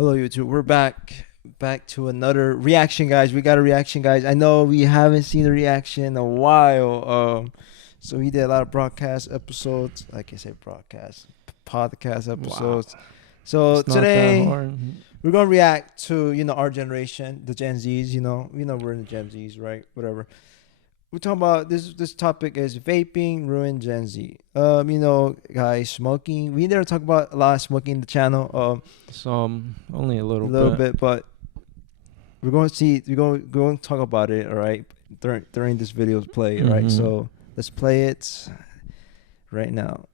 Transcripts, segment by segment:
Hello, YouTube. We're back to another reaction, guys. We got a reaction, guys. I know we haven't seen a reaction in a while. So we did a lot of broadcast episodes. Like I say, broadcast podcast Wow. episodes. So It's not that today hard. we're gonna react to our generation, the Gen Zs. We're in the Gen Zs, right? Whatever. We're talking about this topic is vaping ruin Gen Z. Guys, smoking. We never talk about a lot of smoking in the channel. Some only a A little little bit. bit, but we're going to talk about it. All right, during this video's play. All right, Mhm. so let's play it right now.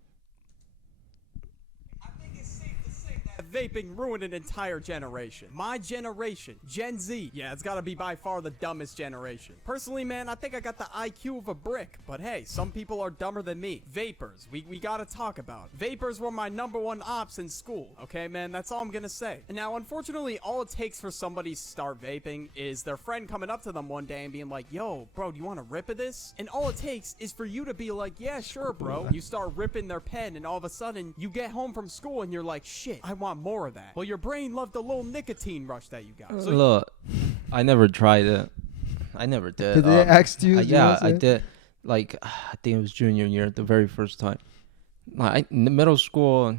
I think it's safe to say that vaping ruined an entire generation. My generation, Gen Z, yeah, it's gotta be by far the dumbest generation. Personally, man, I think I got the IQ of a brick, but hey, some people are dumber than me. Vapors, we gotta talk about. Vapors were my number one ops in school, okay, man, that's all I'm gonna say. And now, unfortunately, all it takes for somebody to start vaping is their friend coming up to them one day and being like, yo, bro, do you want a rip of this? And all it takes is for you to be like, yeah, sure, bro. You start ripping their pen, and all of a sudden, you get home from school and you're like, shit, I want more of that. Well, your brain loved the little nicotine rush that you got. So Look, I never tried it. I never did. Did they ask you? Yeah, I did. Like, I think it was junior year, the very first time. Like, in the middle school,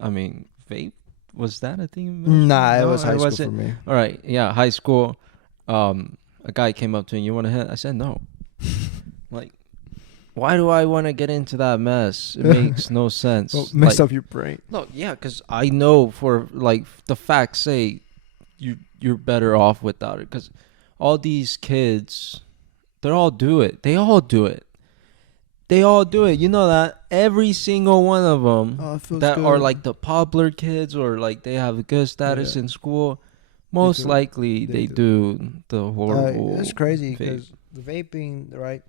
I mean, vape, was that a thing in middle school? Nah, it No, was high school wasn't. for me. All right, yeah, high school. A guy came up to me, you want to hit? I said no. Like, why do I want to get into that mess? It makes no sense. Well, mess Like, up your brain. no, yeah, because I know for like the facts say you're better off without it. Because all these kids, they all do it. They all do it. They all do it. You know that every single one of them Oh, it feels that good. are like the popular kids or like they have a good status Yeah. in school, most do. likely They they do. do the horrible. That's crazy vape. because the vaping, right?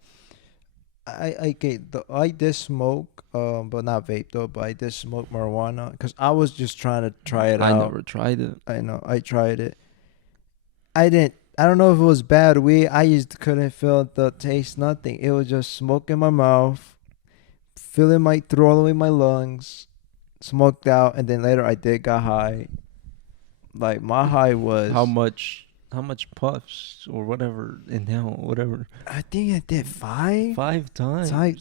I did smoke, but not vape though. But I did smoke marijuana because I was just trying to try it I out. never tried it. I know I tried it. I don't know if it was bad weed. I just couldn't feel the taste. Nothing. It was just smoke in my mouth, filling my throat all the way in my lungs, smoked out, and then later I did got high. Like my high was How much puffs or whatever inhale whatever I think I did five. 5 times. Five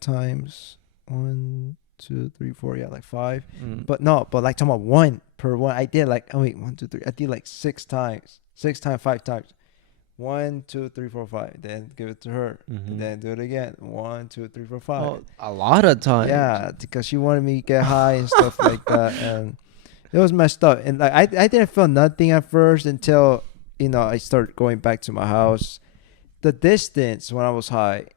times. 1, 2, 3, 4. Yeah, like five. Mm. But no, but like talking about one per one. I did like 1, 2, 3. I did like 6 times. 6 times, 5 times. 1, 2, 3, 4, 5. Then give it to her. Mhm. And then do it again. 1, 2, 3, 4, 5. Oh, a lot of times. Yeah, because she wanted me to get high and stuff like that, and it was messed up. And like I didn't feel nothing at first until I started going back to my house. The distance when I was high,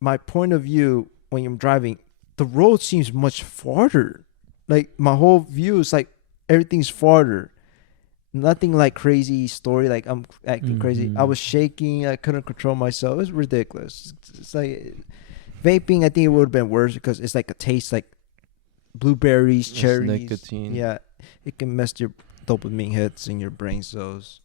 my point of view when I'm driving, the road seems much farther. Like my whole view is like everything's farther. Nothing like crazy story. Like I'm acting crazy. I Mhm. was shaking. I couldn't control myself. It was ridiculous. It's like vaping. I think it would have been worse because it's like a taste like blueberries, It's cherries. nicotine. Yeah, it can mess your dopamine hits in your brain cells.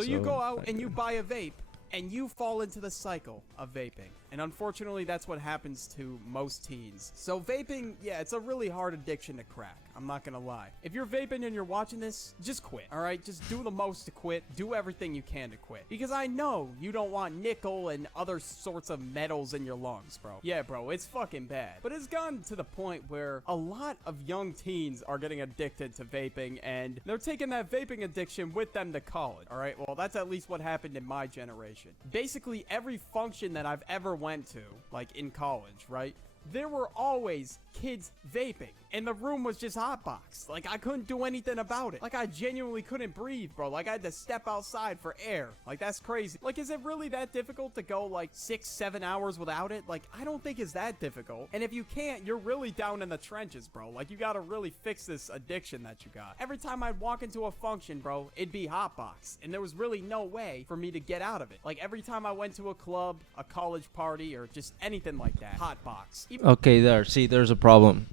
So you go out and you buy a vape, and you fall into the cycle of vaping. And unfortunately, that's what happens to most teens. So vaping, yeah, it's a really hard addiction to crack. I'm not gonna lie. If you're vaping and you're watching this, just quit, all right? Just do the most to quit. Do everything you can to quit. Because I know you don't want nickel and other sorts of metals in your lungs, bro. Yeah, bro, it's fucking bad. But it's gotten to the point where a lot of young teens are getting addicted to vaping, and they're taking that vaping addiction with them to college, all right? Well, that's at least what happened in my generation. Basically, every function that I've ever went to, like in college, right? There were always kids vaping, and the room was just hotbox. Like, I couldn't do anything about it. Like, I genuinely couldn't breathe, bro. Like, I had to step outside for air. Like, that's crazy. Like, is it really that difficult to go, like, 6, 7 hours without it? Like, I don't think it's that difficult. And if you can't, you're really down in the trenches, bro. Like, you gotta really fix this addiction that you got. Every time I'd walk into a function, bro, it'd be hotbox, and there was really no way for me to get out of it. Like, every time I went to a club, a college party, or just anything like that, hotbox. Okay, there. See, there's a problem.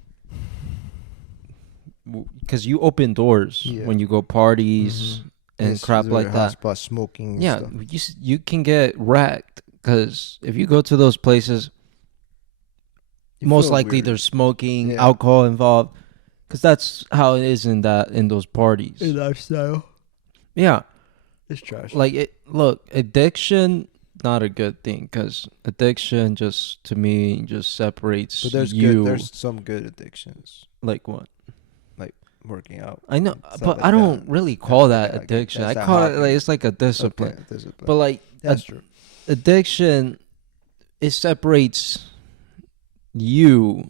Because you open doors Yeah. when you go parties and Yes, crap they're like that. hotspot smoking. And Yeah, stuff. you can get wrecked. Because if you go to those places, You most feel likely weird. there's smoking, Yeah. alcohol involved. Because that's how it is in those parties. lifestyle. Yeah. It's trash. Like, look, addiction, not a good thing. Because addiction just, to me, just separates But there's you. there's some good addictions. Like what? Like working out. I know, Stuff but like I don't that. really call that Okay, addiction. that's I that call it hobby. like, it's like a discipline. Okay, discipline. But like, That's true. addiction, it separates you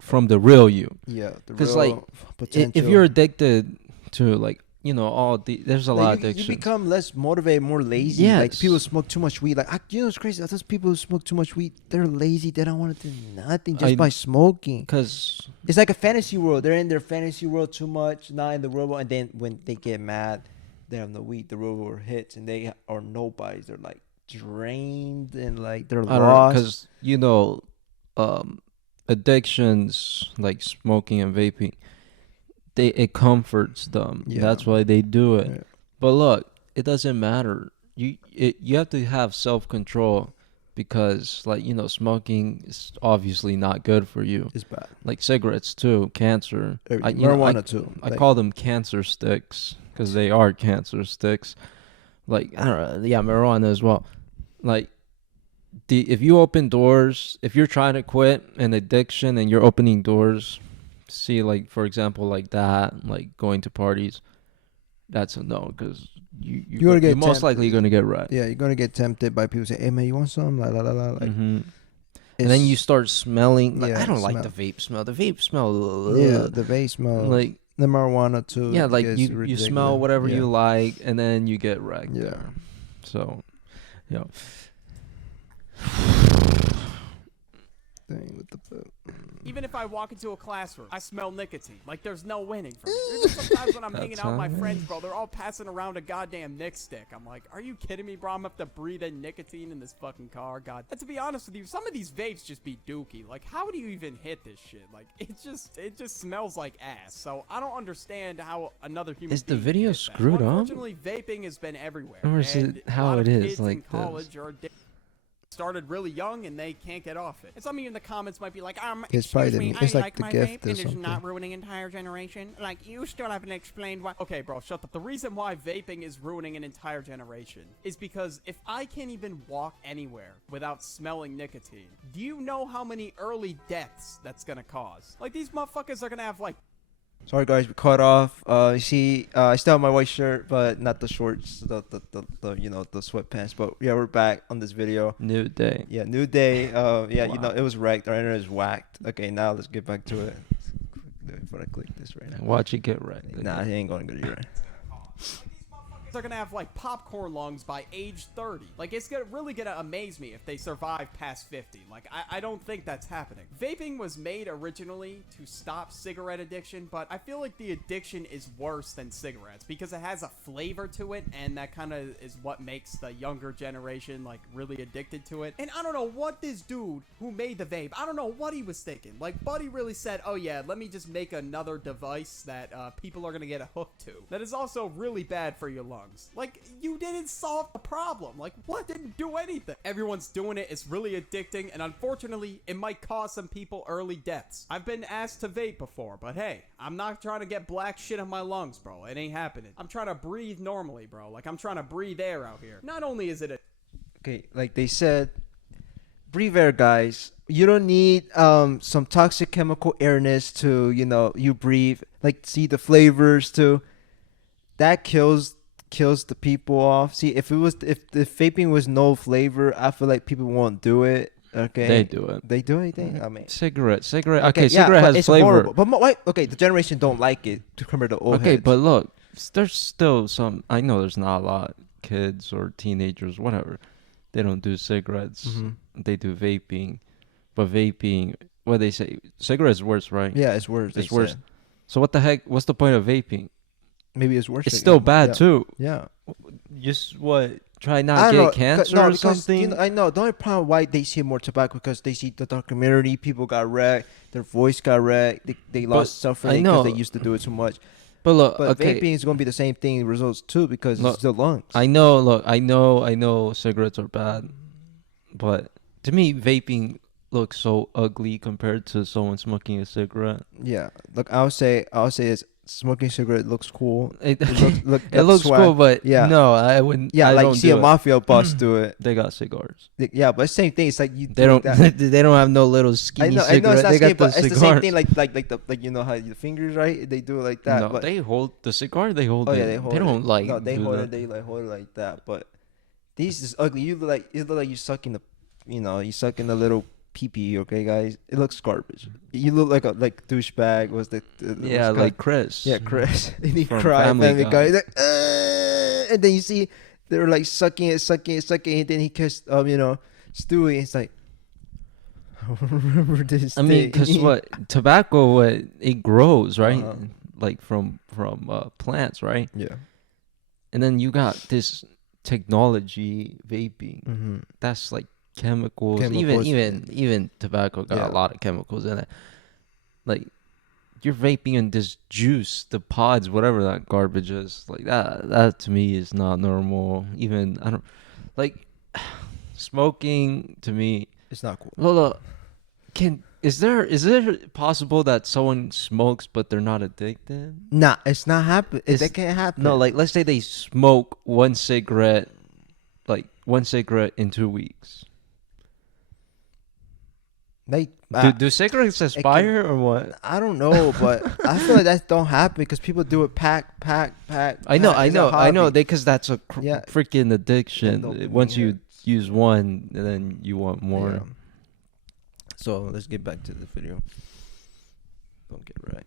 from the real you. Yeah, the 'Cause, real like, potential. If you're addicted to, like, there's a lot of you addiction. become less motivated, more lazy. Yes. Like people smoke too much weed. Like it's crazy. Those people who smoke too much weed, they're lazy. They don't want to do nothing just by smoking. Because It's like a fantasy world. They're in their fantasy world too much, not in the real world. And then when they get mad, they have no weed. The real world hits, and they are nobodies. They're like drained and like they're lost. because addictions like smoking and vaping, it comforts them. Yeah. That's why they do it. Yeah. But look, it doesn't matter. You have to have self-control, because like, smoking is obviously not good for you. It's bad. Like cigarettes too, cancer. Marijuana too. I call them cancer sticks because they are cancer sticks. Like, I don't know, yeah, marijuana as well. Like, if you open doors, if you're trying to quit an addiction and you're opening doors, see, like, for example, like that, like going to parties, that's a no, because you're most likely going to get wrecked. Yeah, you're gonna get tempted by people say, "Hey man, you want some?" Like, like. And then you start smelling. Like, Yeah, I don't like smell. the vape smell. The vape smell. Yeah, the vape smell. Like, the marijuana too. yeah, like gets you ridiculous. smell whatever Yeah. you like, and then you get wrecked. Yeah. there. So, yeah. Thing with the Even if I walk into a classroom, I smell nicotine. Like, there's no winning for me. There's just sometimes when I'm hanging out with my friends, bro, they're all passing around a goddamn Nick stick. I'm like, are you kidding me, bro? I'm gonna have to breathe in nicotine in this fucking car. God. And to be honest with you, some of these vapes just be dookie. Like, how do you even hit this shit? Like, it just smells like ass. So I don't understand how another human Is the being video hit that. screwed up? Unfortunately, vaping has been everywhere. Or is and it a how lot it of is, kids in like this? college are started really young and they can't get off it. And some of you in the comments might be like, It's probably excuse me, the- it's I like like the my gift vape or and it's something. not ruining an entire generation. Like, you still haven't explained why. Okay, bro, shut up. The reason why vaping is ruining an entire generation is because if I can't even walk anywhere without smelling nicotine, do you know how many early deaths that's gonna cause? Like, these motherfuckers are gonna have like Sorry guys, we cut off. You see, I still have my white shirt, but not the shorts, the the sweatpants. But yeah, we're back on this video. New day. Yeah, new day. Yeah, Wow. it was wrecked. Our internet is whacked. Okay, now let's get back to it. Before I click this right now. Watch it get wrecked. Nah, he ain't gonna go to you right. they're gonna have like popcorn lungs by age 30. Like, it's really gonna amaze me if they survive past 50. Like, I don't think that's happening. Vaping was made originally to stop cigarette addiction, but I feel like the addiction is worse than cigarettes because it has a flavor to it, and that kind of is what makes the younger generation like really addicted to it. And I don't know what this dude who made the vape, I don't know what he was thinking. Like, Buddy really said, oh yeah, let me just make another device that people are gonna get a hook to. That is also really bad for your lungs. Like, you didn't solve the problem. Like, what? Didn't do anything. Everyone's doing it. It's really addicting, and unfortunately, it might cause some people early deaths. I've been asked to vape before, but hey, I'm not trying to get black shit on my lungs, bro. It ain't happening. I'm trying to breathe normally, bro. Like, I'm trying to breathe air out here. Not only is it Okay, like they said, breathe air, guys. You don't need some toxic chemical airness to you breathe. Like, see the flavors too. That kills the people off. See, if vaping was no flavor, I feel like people won't do it. Okay, They do it. They do anything. I mean, Cigarette. yeah, Okay, cigarette but has it's flavor. horrible. But wait, okay, the generation don't like it to compare to old Okay, heads. but look, there's still some. I know there's not a lot kids or teenagers, whatever. They don't do cigarettes. Mhm. They do vaping, but vaping. What they say, cigarettes worse, right? Yeah, it's worse. It's they worse. said. So what the heck? What's the point of vaping? Maybe it's worse. It's again. still bad Yeah. too. Yeah. Just what? Try I not don't know, get cancer no, or because, something. I know the only problem why they see more tobacco because they see the documentary. People got wrecked. Their voice got wrecked. They lost self-reliance because they used to do it too much. But look, But okay. vaping is going to be the same thing results too because Look, it's the lungs. I know. Look, I know. Cigarettes are bad, but to me, vaping look so ugly compared to someone smoking a cigarette. Yeah. Look, I'll say it's smoking cigarette looks cool. It, Look, it looks swag. cool, but Yeah. no, I wouldn't. Yeah, I like don't you see do a it. mafia boss do it. They got cigars. Yeah, but same thing. It's like you. They don't. That. They don't have no little I skinny know cigarette. it's not They skinny, got the but it's cigars. the same thing. Like you know how the fingers, right? They do it like that. No, but they hold the cigar. They hold oh it. yeah, they hold They it. don't like. No, they do hold that. it. They like hold it like that. But these is ugly. You look like you sucking the, you sucking the little pee pee. Okay, guys, it looks garbage. You look like a douchebag. Was the Yeah, like Chris. yeah, Chris. And he From cried. Family Guy. Guy. He's like, and then you see they're like sucking it, and then he kissed Stewie. It's like, remember this? I mean, thing. cause what tobacco? What it grows, right? Uh-huh. Like from plants, right? Yeah. And then you got this technology vaping. Mm-hmm. That's like chemicals. Chemicals. Even tobacco got Yeah. a lot of chemicals in it. Like you're vaping in this juice, the pods, whatever that garbage is. Like that to me is not normal. Even I don't like smoking to me. It's not cool. Lola, is it possible that someone smokes but they're not addicted? Nah, it's not happen. It's- That can't happen. No, like let's say they smoke one cigarette in 2 weeks. They. Do cigarettes expire or what? I don't know, but I feel like that don't happen because people do it pack. I know, It's a hobby. because that's a Yeah. freaking Yeah, addiction. dopamine Once you hits. use one, and then you want more. Yeah. So let's get back to the video. Don't get right.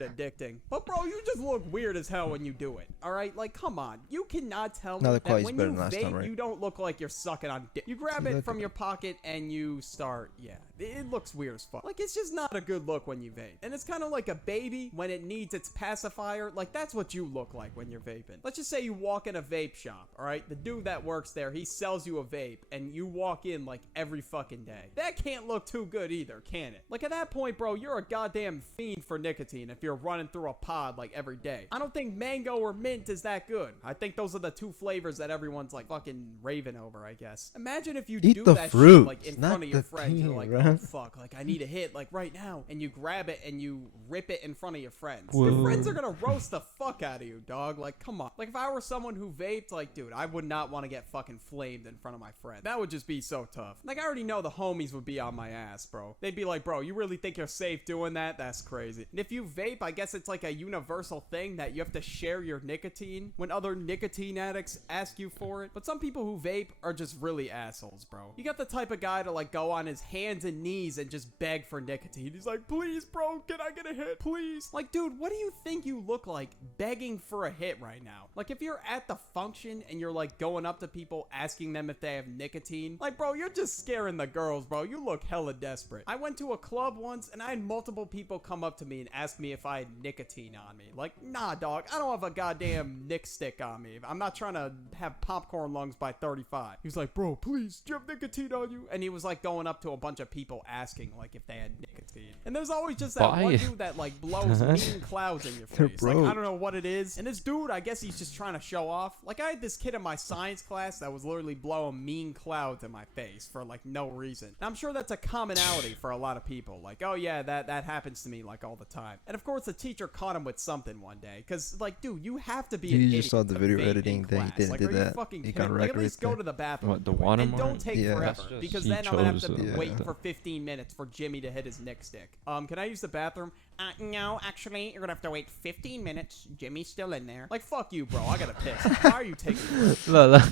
Addicting. But bro, you just look weird as hell when you do it. All right, like come on, you cannot tell No, me the that quality's when better you than last vape, time, right? you don't look like you're sucking on dick. You grab You it look from at your pocket and you start. Yeah, it looks weird as fuck. Like it's just not a good look when you vape. And it's kind of like a baby when it needs its pacifier. Like that's what you look like when you're vaping. Let's just say you walk in a vape shop. All right, the dude that works there, he sells you a vape, and you walk in like every fucking day. That can't look too good either, can it? Like at that point, bro, you're a goddamn fiend for nicotine if you're running through a pod like every day. I don't think mango or mint is that good. I think those are the two flavors that everyone's like fucking raving over, I guess. Imagine if you Eat do the that fruit, shit like in not front of your the friends. You're thing, like, right? oh fuck, like I need a hit like right now, and you grab it and you rip it in front of your friends. Whoa. Your friends are gonna roast the fuck out of you, dog. Like come on. Like if I were someone who vaped, like dude, I would not want to get fucking flamed in front of my friends. That would just be so tough. Like I already know the homies would be on my ass, bro. They'd be like, bro, you really think you're safe doing that? That's crazy. And if you vape, I guess it's like a universal thing that you have to share your nicotine when other nicotine addicts ask you for it. But some people who vape are just really assholes, bro. You got the type of guy to like go on his hands and knees and just beg for nicotine. He's like, please, bro, can I get a hit, please? Like, dude, what do you think you look like begging for a hit right now? Like, if you're at the function and you're like going up to people asking them if they have nicotine, like, bro, you're just scaring the girls, bro. You look hella desperate. I went to a club once and I had multiple people come up to me and ask me if I had nicotine on me. Like, nah, dog, I don't have a goddamn Nick stick on me. I'm not trying to have popcorn lungs by 35. He was like, bro, please, do you have nicotine on you? And he was like going up to a bunch of people asking like if they had nicotine. And there's always just that Why? one dude that like blows mean clouds in your They're face. Like, I broke. don't know what it is. And this dude, I guess he's just trying to show off. Like I had this kid in my science class that was literally blowing mean clouds in my face for like no reason. And I'm sure that's a commonality for a lot of people. Like, oh yeah, that happens to me like all the time. And of course the teacher caught him with something one day. Cause like, dude, you have to be an You idiot just saw the to video vape in editing thing. He class. didn't Like, do are you that. fucking He kidding got me? Like, at record least go there. to the bathroom. What, the and do it. And watermark? don't take Yeah. forever. That's just- Because he then I'm gonna have chose to it. be waiting Yeah. for 15 minutes for Jimmy to hit his Nick stick. Can I use the bathroom? No, actually, you're gonna have to wait 15 minutes. Jimmy's still in there. Like, fuck you, bro. I gotta piss. Why are you taking this? Look,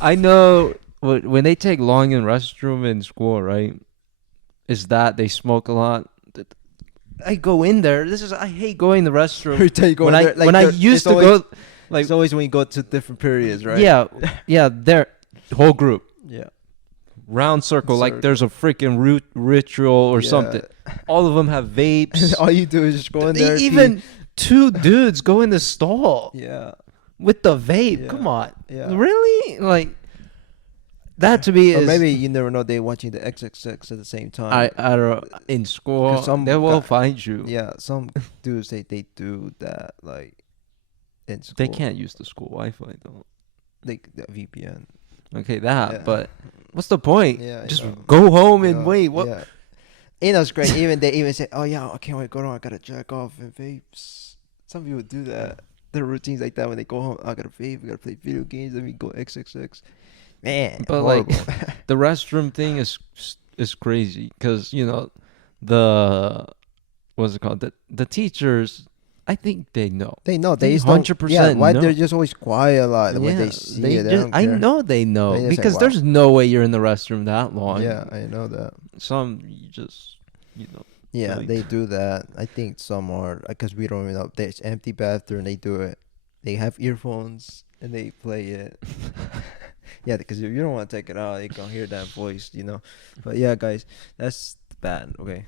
I know when they take long in restroom in school, right? Is that they smoke a lot? I go in there. I hate going to the restroom. Every time you go when in I there, like, when I there- used it's to always- go, like It's always when you go to different periods, right? yeah, their whole group Yeah. round circle, like Circle. there's a freaking ritual or Yeah. something. All of them have vapes. All you do is just go in there. Even two dudes go in the stall Yeah. with the vape. Yeah. Come on, Yeah. really? Like that to me Or is maybe you never know they're watching the XXX at the same time. I don't know. In school, 'Cause some they will guy- find you. Yeah, some dudes they do that like in school. They can't use the school Wi-Fi though. Like the VPN. Okay, that. Yeah. But what's the point? Yeah, I Just know. go home and Yeah, wait. What? Yeah. It's great. They even say, "Oh yeah, I can't wait to go home. I gotta jack off and vapes." Some people do that. Their routines like that when they go home. I gotta vape. I gotta play video games. Let me go XXX. Man, But horrible. like the restroom thing is crazy because the what's it called, the teachers, I think they know. They know. They Just don't. 100% Yeah, why know. they're just always quiet a lot when Yeah, they see it. They don't I care. know they know They just say, because "Wow." there's no way you're in the restroom that long. Yeah, I know that. Some you just Yeah, really- they do that. I think some are because we don't even know. There's empty bathroom. They do it. They have earphones and they play it. Yeah, because if you don't want to take it out, you can hear that voice, But yeah, guys, that's bad. Okay.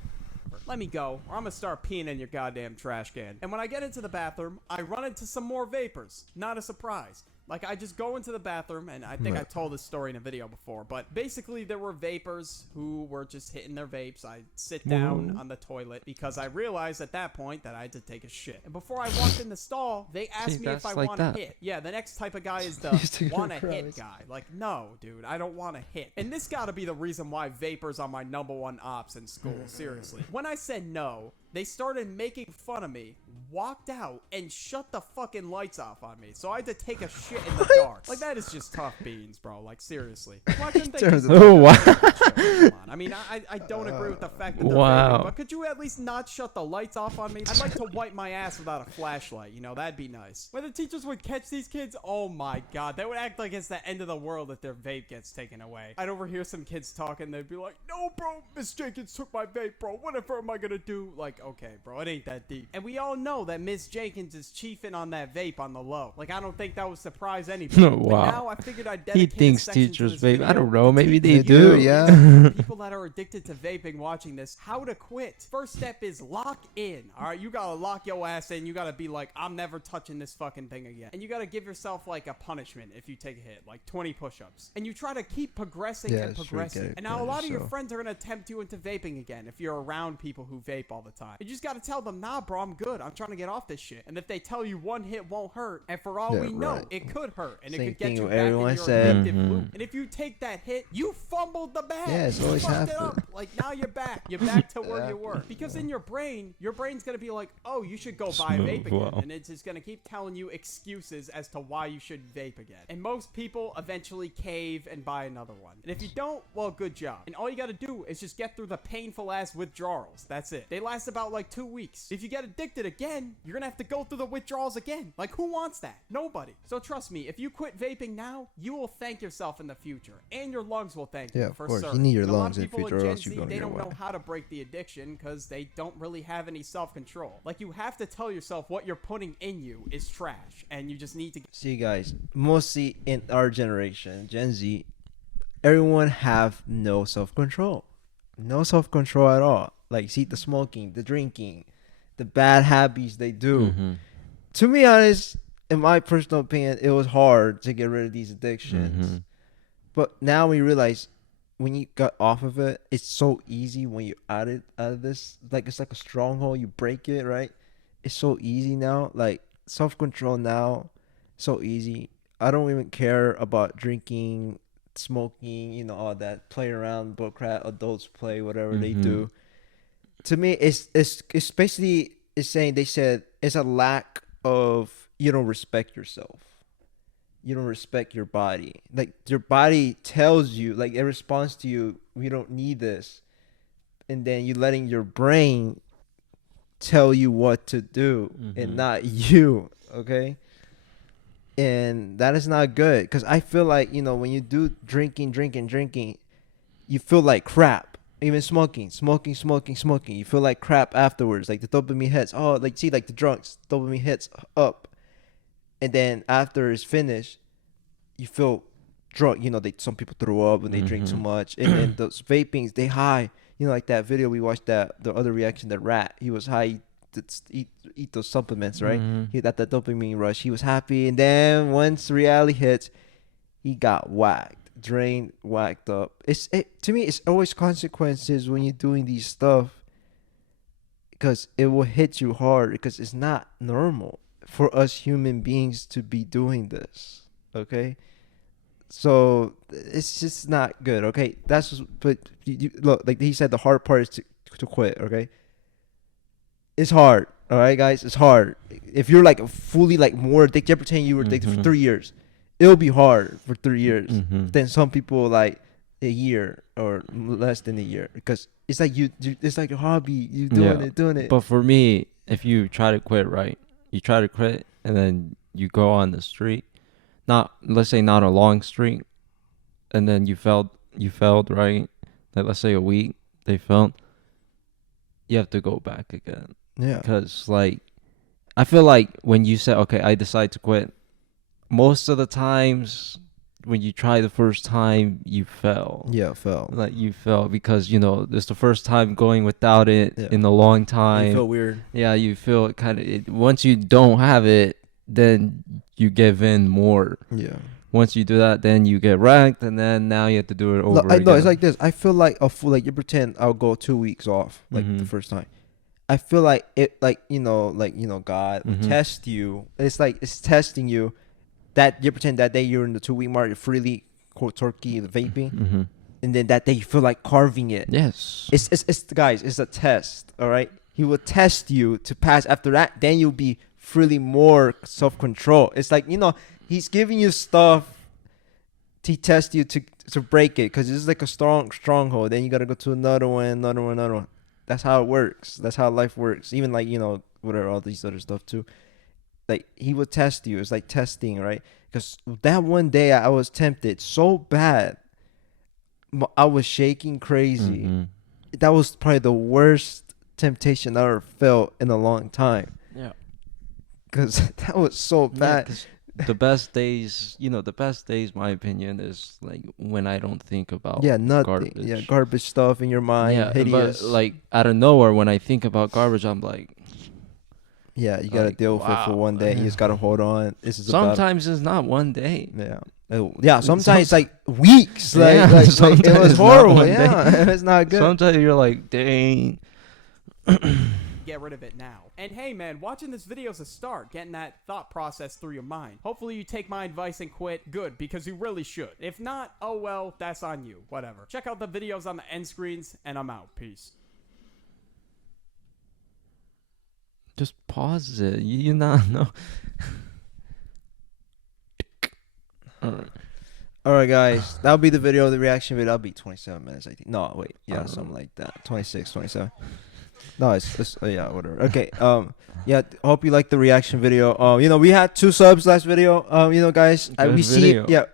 Let me go, or I'm gonna start peeing in your goddamn trash can. And when I get into the bathroom, I run into some more vapors. Not a surprise. Like, I just go into the bathroom, and I think I told this story in a video before, but basically there were vapors who were just hitting their vapes. I sit down on the toilet because I realized at that point that I had to take a shit. And before I walked in the stall, they asked me if I like want to that. hit. Yeah, the next type of guy is He's the taking want to a hit prize. guy. Like, no, dude, I don't want to hit. And this gotta be the reason why vapors are my #1 ops in school, seriously. When I said no, they started making fun of me, walked out, and shut the fucking lights off on me. So I had to take a shit in the dark. Like, that is just tough beans, bro. Like, seriously. Why couldn't they just Oh, wow. Come on. I mean, I don't agree with the fact that they're Wow. vaping, but could you at least not shut the lights off on me? I'd like to wipe my ass without a flashlight, that'd be nice. When the teachers would catch these kids, oh my god, they would act like it's the end of the world if their vape gets taken away. I'd overhear some kids talking, they'd be like, no, bro, Miss Jenkins took my vape, bro. Whatever am I gonna do? Like, okay, bro, it ain't that deep. And we all know that Miss Jenkins is chiefing on that vape on the low. Like, I don't think that would surprise anybody. Oh, wow. But now I figured I'd He dedicate a thinks section to teachers this vape. video I don't know. to Maybe teach they you do. Yeah. people that are addicted to vaping watching this how to quit. First step is lock in. All right, you gotta lock your ass in. You gotta be like, I'm never touching this fucking thing again. And you gotta give yourself like a punishment if you take a hit, like 20 push-ups. And you try to keep progressing Yeah, and sure, progressing. get it And now a done lot of your yourself. friends are gonna tempt you into vaping again if you're around people who vape all the time. You just gotta tell them, nah, bro, I'm good. I'm trying to get off this shit. And if they tell you one hit won't hurt, and for all Yeah, we know, right. it could hurt, and Same it could get thing you what back in everyone your said. addictive loop. And if you take that hit, you fumbled the bag. Yeah, it's You always fucked it happen. up. Like, now you're back. You're back to where Yeah. you were. Because in your brain's gonna be like, oh, you should go buy Smooth, vape again. wow. And it's just gonna keep telling you excuses as to why you should vape again. And most people eventually cave and buy another one. And if you don't, well, good job. And all you gotta do is just get through the painful ass withdrawals. That's it. They last about like 2 weeks. If you get addicted again, you're gonna have to go through the withdrawals again. Like, who wants that? Nobody. So trust me, if you quit vaping now, you will thank yourself in the future. And your lungs will thank you, Yeah, of for course. You certain. need your And a lot lungs of if people you in or Gen else you're Z, going they your don't know way. how to break the addiction because they don't really have any self-control. Like, you have to tell yourself what you're putting in you is trash, and you just need to See, guys, mostly in our generation, Gen Z, everyone have no self-control. No self-control at all. Like, see, the smoking, the drinking, the bad habits they do. Mm-hmm. To be honest, in my personal opinion, it was hard to get rid of these addictions. Mhm. But now we realize when you got off of it, it's so easy when you're out of this. Like, it's like a stronghold. You break it, right? It's so easy now. Like, self-control now, so easy. I don't even care about drinking, smoking, all that. Play around, bullcrap, adults play, whatever they Mhm. do. To me, it's basically, it's saying, they said it's a lack of, you don't respect yourself. You don't respect your body. Like, your body tells you, like, it responds to you, we don't need this. And then you're letting your brain tell you what to do and Mhm. not you, okay? And that is not good because I feel like, when you do drinking, you feel like crap. Even smoking, you feel like crap afterwards. Like, the dopamine hits. Oh, like, see, like the drunks, dopamine hits up. And then after it's finished, you feel drunk. Some people throw up when they drink too Mhm. much. And then those vapings, they high. Like that video we watched, the other reaction, the rat. He was high. Eat those supplements, right? Mhm. He got that dopamine rush. He was happy. And then once reality hits, he got whacked, drained, whacked up. To me, it's always consequences when you're doing these stuff because it will hit you hard because it's not normal for us human beings to be doing this, okay? So it's just not good. Okay, but look, like he said, the hard part is to quit. Okay, it's hard. All right, guys, it's hard. If you're like fully like more addicted, you pretend you were addicted for 3 years, it'll be hard for 3 years. Then some people like a year or less than a year, because it's like it's like a hobby. You doing it. But for me, if you try to quit, right, you try to quit and then you go on the streak, let's say not a long streak, and then you failed, right, like let's say a week, they failed, you have to go back again. Yeah. Because like I feel like when you say, okay, I decide to quit, most of the times when you try the first time, you fail. Yeah, fail. Like you fail because, it's the first time going without it in a long time. You feel weird. Yeah, you feel kind of, once you don't have it, then you give in more. Yeah. Once you do that, then you get wrecked, and then now you have to do it over again. No, it's like this. I feel like like you pretend I'll go 2 weeks off, like the first time. I feel like it, like, God will test you. It's like it's testing you. That you pretend that day you're in the 2 week mark, you're freely quote turkey the vaping, and then that day you feel like carving it. Yes. It's guys, it's a test. All right, he will test you to pass. After that, then you'll be freely more self control. It's like he's giving you stuff to test you to break it, because it's like a stronghold. Then you gotta go to another one. That's how it works. That's how life works. Even like whatever, all these other stuff too. Like he would test you. It's like testing, right? Because that one day I was tempted so bad. I was shaking crazy. That was probably the worst temptation I ever felt in a long time. Yeah. Because that was so bad. The best days, my opinion, is like when I don't think about nothing. Garbage. Yeah, garbage stuff in your mind. Yeah, hideous. But like out of nowhere, when I think about garbage, I'm like, yeah, you gotta deal with it for one day. You just gotta hold on. Sometimes it's not one day. Yeah. Sometimes it's like weeks. Like it was horrible. Yeah, it's not good. Sometimes you're like, dang. Get rid of it now. And hey man, watching this video is a start, getting that thought process through your mind. Hopefully you take my advice and quit. Good, because you really should. If not, oh well, that's on you. Whatever. Check out the videos on the end screens, and I'm out. Peace. Just pause it. You not know. All right, guys. That'll be the video, the reaction video. That'll be 27 minutes, I think. No, wait. Yeah, something like that. 26, 27. No, it's yeah, whatever. Okay. Yeah. Hope you liked the reaction video. We had 2 subs last video. Guys, we see. Yeah.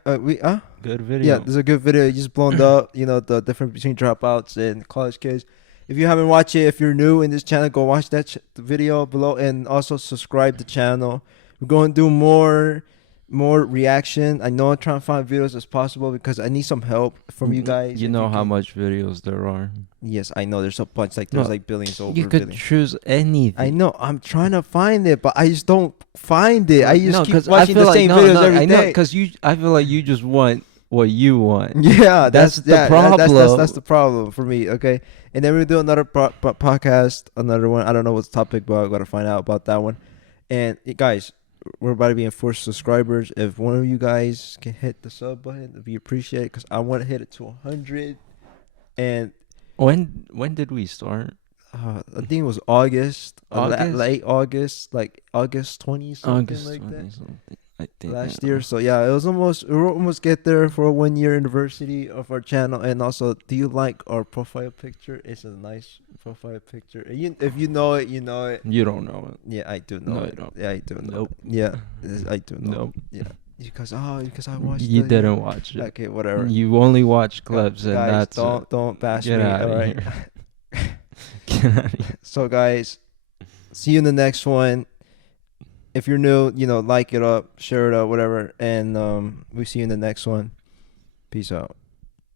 Good video. Yeah, there's a good video. It just blown up. The difference between dropouts and college kids. If you haven't watched it, if you're new in this channel, go watch that video below, and also subscribe to the channel. We're going to do more reaction. I know I'm trying to find videos as possible because I need some help from you guys. You know how much videos there are. Yes, I know. There's a bunch. Like there's like billions over. You could choose anything. I know. I'm trying to find it, but I just don't find it. I just keep watching the same videos every day. Because I feel like you just want what you want. Yeah, that's the problem. That's the problem for me. Okay, and then we'll do another podcast, another one. I don't know what's the topic, but I gotta find out about that one. And guys, we're about to be enforced subscribers. If one of you guys can hit the sub button, we appreciate it, because I want to hit it to 100. And when did we start? I think it was August? Late August, like August 20 something August like 20 that. Something. I think last year. So yeah, we'll almost get there for a 1 year anniversary of our channel. And also, do you like our profile picture? It's a nice profile picture. If you know it, you know it. You don't know it. Yeah, I do know it. Don't. Yeah, I do know. Nope. It. Yeah, I do know. Nope. Yeah. Because I watched. You didn't watch it. Okay, whatever. You only watch clips, and guys, that's don't bash Get me. out All right. Get out of here. So guys, see you in the next one. If you're new, like it up, share it up, whatever, and we see you in the next one. Peace out.